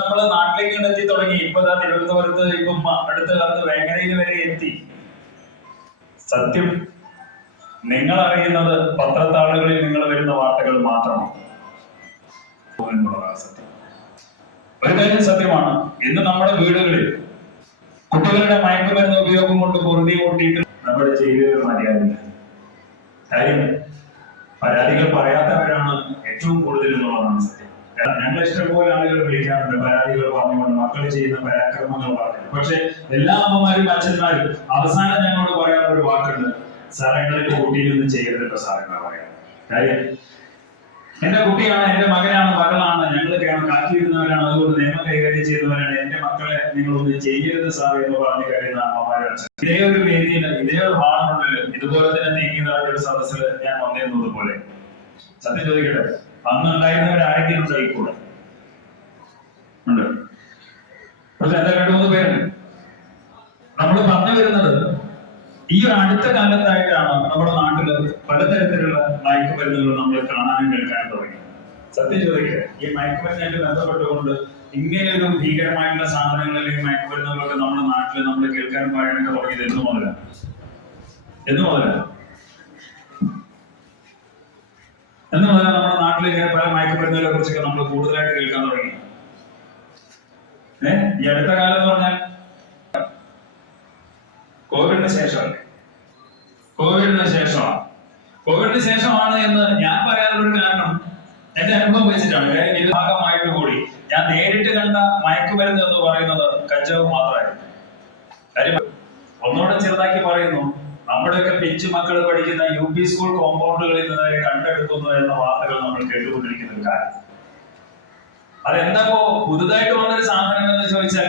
നമ്മൾ നാട്ടിലേക്ക് എത്തി തുടങ്ങി. ഇപ്പൊ തിരുവനന്തപുരത്ത് ഇപ്പം അടുത്ത കാലത്ത് വേങ്ങരയിൽ വരെ എത്തി. സത്യം നിങ്ങൾ അറിയുന്നത് പത്രത്താളുകളിൽ നിങ്ങൾ വരുന്ന വാർത്തകൾ മാത്രമാണ്. ഒരു കാര്യം സത്യമാണ്. ഇന്ന് നമ്മുടെ വീടുകളിൽ കുട്ടികളുടെ മയക്കുമരുന്ന് ഉപയോഗം കൊണ്ട് പൊറുതി കൂട്ടിയിട്ട് നമ്മുടെ ജയിലുകൾ മതിയാവില്ല കാര്യം പരാതികൾ പറയാത്തവരാണ് ഏറ്റവും കൂടുതൽ എന്നുള്ളതാണ് സത്യം. ഞങ്ങൾ ഇഷ്ടംപോലെ ആളുകൾ വിളിക്കാറുണ്ട്. പരാതികൾ പറഞ്ഞുകൊണ്ട് മക്കൾ ചെയ്യുന്ന പരാക്രമങ്ങൾ പറഞ്ഞു പക്ഷെ എല്ലാ അമ്മമാരും അച്ഛന്മാരും അവസാനം ഞങ്ങളോട് പറയാൻ ഒരു വാക്കുണ്ട്. സാറേ ഞങ്ങളിപ്പോ കുട്ടിയിലൊന്നും ചെയ്യരുതല്ലോ സാറേ പറയാം കാര്യം എന്റെ കുട്ടിയാണ് എന്റെ മകനാണ് മകളാണ്. ഞങ്ങളൊക്കെയാണ് കാത്തിരുന്നവരാണ് അതുകൊണ്ട് നിയമം കൈകാര്യം ചെയ്യുന്നവരാണ്. എന്റെ മക്കളെ നിങ്ങളൊന്നും ചെയ്യരുത് സാർ എന്ന് പറഞ്ഞു കഴിയുന്ന അമ്മമാരും ഇതേ ഒരു വേദിയിൽ ഇതേ ഒരു ഹാളുണ്ടല്ലോ. ഇതുപോലെ തന്നെ നീങ്ങി ഒരു സദസ്സിൽ ഞാൻ വന്നിരുന്നത് പോലെ. സത്യം ചോദിക്കട്ടെ? അന്ന് ഉണ്ടായിരുന്നവർ ആരെങ്കിലും ഉണ്ടായിക്കൂടെ ഉണ്ട്. പക്ഷെ എന്താ രണ്ടു മൂന്ന് പേരുണ്ട്. നമ്മൾ പറഞ്ഞു വരുന്നത് ഈ അടുത്ത കാലത്തായിട്ടാണ് നമ്മുടെ നാട്ടിൽ പലതരത്തിലുള്ള മയക്കുമരുന്നുകൾ നമ്മൾ കാണാനും കേൾക്കാനും തുടങ്ങി സത്യം ചോദിക്കുക ഈ മയക്കുമരുന്നായിട്ട് ബന്ധപ്പെട്ടുകൊണ്ട് ഇങ്ങനെയൊരു ഭീകരമായിട്ടുള്ള സാധനങ്ങൾ അല്ലെങ്കിൽ മയക്കുമരുന്നുകളൊക്കെ നമ്മുടെ നാട്ടിൽ നമ്മൾ കേൾക്കാനും പറയാനൊക്കെ തുടങ്ങിയത് എന്ന് പോലെ എന്ന് പോലെ എന്ന് ഇങ്ങനെ പല മയക്കുമരുന്നുകളെ കുറിച്ചൊക്കെ നമ്മൾ കൂടുതലായിട്ട് കേൾക്കാൻ തുടങ്ങി. ഏഹ്? ഈ അടുത്ത കാലം എന്ന് പറഞ്ഞാൽ കോവിഡിന് ശേഷമല്ലേ കോവിഡിന് ശേഷമാണ്. കോവിഡിന് ശേഷമാണ് എന്ന് ഞാൻ പറയാനുള്ള കാരണം എന്റെ അനുഭവം വെച്ചിട്ടാണ്. കാര്യം ഇത് ഭാഗമായിട്ട് കൂടി. ഞാൻ നേരിട്ട് കണ്ട മയക്കുമരുന്ന് എന്ന് പറയുന്നത് കഞ്ചാവ് മാത്രമായിരുന്നു. കാര്യം ഒന്നുകൂടെ ചെറുതാക്കി പറയുന്നു. നമ്മുടെയൊക്കെ പിഞ്ചു മക്കൾ പഠിക്കുന്ന യു പി സ്കൂൾ കോമ്പൗണ്ടുകളിൽ നിന്ന് വരെ കണ്ടെടുക്കുന്നു എന്ന വാർത്തകൾ നമ്മൾ കേട്ടുകൊണ്ടിരിക്കുന്ന കാര്യം. അതെന്താ പുതുതായിട്ട് വന്നൊരു സാധനം എന്ന് ചോദിച്ചാൽ